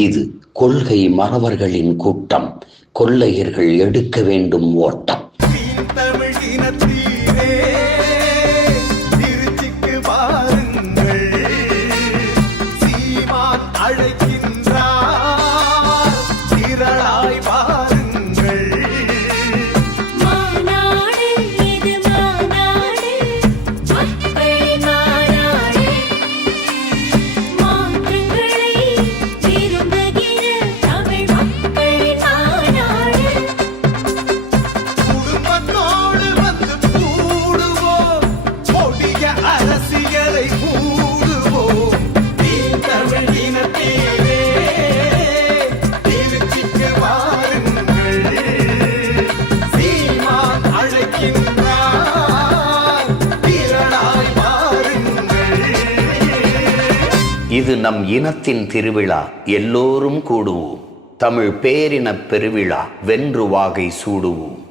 இது கொள்கை மறவர்களின் கூட்டம். கொள்ளையர்கள் எடுக்க வேண்டும் ஓட்டம். இது நம் இனத்தின் திருவிழா, எல்லோரும் கூடுவோம். தமிழ் பேரினப் பெருவிழா, வென்று வாகை சூடுவோம்.